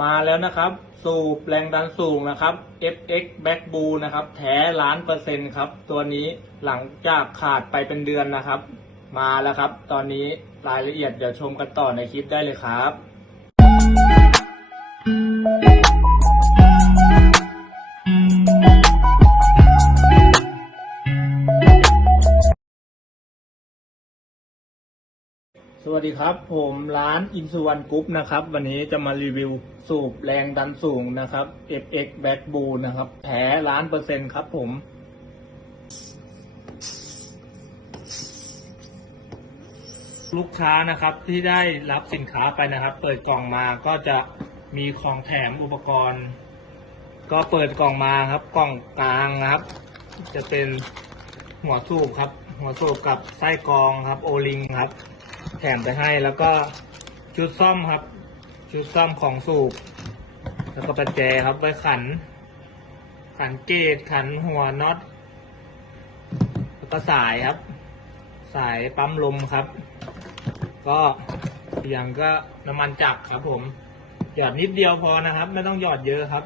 มาแล้วนะครับ สูบแรงดันสูงนะครับ FX Back b o o นะครับ แท้ล้านเปอร์เซ็นต์ครับ ตัวนี้หลังจากขาดไปเป็นเดือนนะครับ มาแล้วครับ ตอนนี้รายละเอียดเดี๋ยวชมกันต่อในคลิปได้เลยครับ สวัสดีครับผมร้านอินสุวรรณกรุ๊ปนะครับ วันนี้จะมารีวิวสูบแรงดันสูงนะครับ FX Back b o o นะครับแท้ล้านเปอร์เซ็นต์ครับผมลูกค้านะครับที่ได้รับสินค้าไปนะครับ เปิดกล่องมาก็จะมีของแถมอุปกรณ์ ก็เปิดกล่องมาครับกล่องกลางนะครับ จะเป็นหัวสูบครับ หัวสูบกับไส้กรองครับ โอลิงครับ แถมไปให้แล้วก็ชุดซ่อมครับ ชุดซ่อมของสูบ แล้วก็ประแจครับไว้ขัน ขันเกตขันหัวน็อตแล้วก็สายครับ สายปั๊มลมครับ ก็อย่างก็น้ำมันจักรครับ ผม หยอดนิดเดียวพอนะครับ ไม่ต้องหยอดเยอะครับ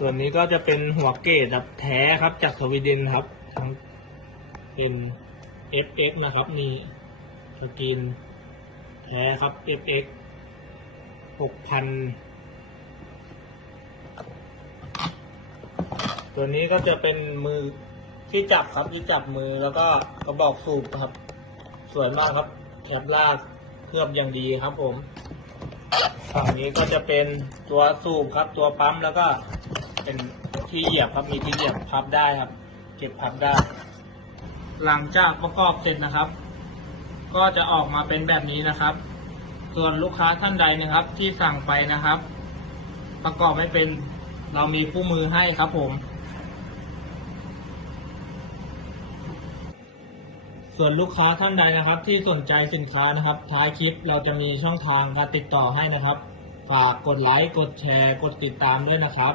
ส่วนนี้ก็จะเป็นหัวเกตแบบแท้ครับ จากสวีเดนครับทั้งเป็น FX นะครับนี่สกรีนแท้ครับ FX หกพันตัวนี้ก็จะเป็นมือที่จับครับที่จับมือแล้วก็กระบอกสูบครับ สวยมากครับแคปลากเคลือบอย่างดีครับผม ฝั่งนี้ก็จะเป็นตัวสูบครับ ตัวปั๊มแล้วก็ เป็นที่เหยียบครับมีที่เหยียบพับได้ครับ เก็บพับได้ หลังจากประกอบเสร็จนะครับ ก็จะออกมาเป็นแบบนี้นะครับ ส่วนลูกค้าท่านใดนะครับ ที่สั่งไปนะครับ ประกอบไม่เป็นเรามีคู่มือให้ครับผม ส่วนลูกค้าท่านใดนะครับ ที่สนใจสินค้านะครับ ท้ายคลิปเราจะมีช่องทางการติดต่อให้นะครับ ฝากกดไลค์ กดแชร์ กดติดตามด้วยนะครับ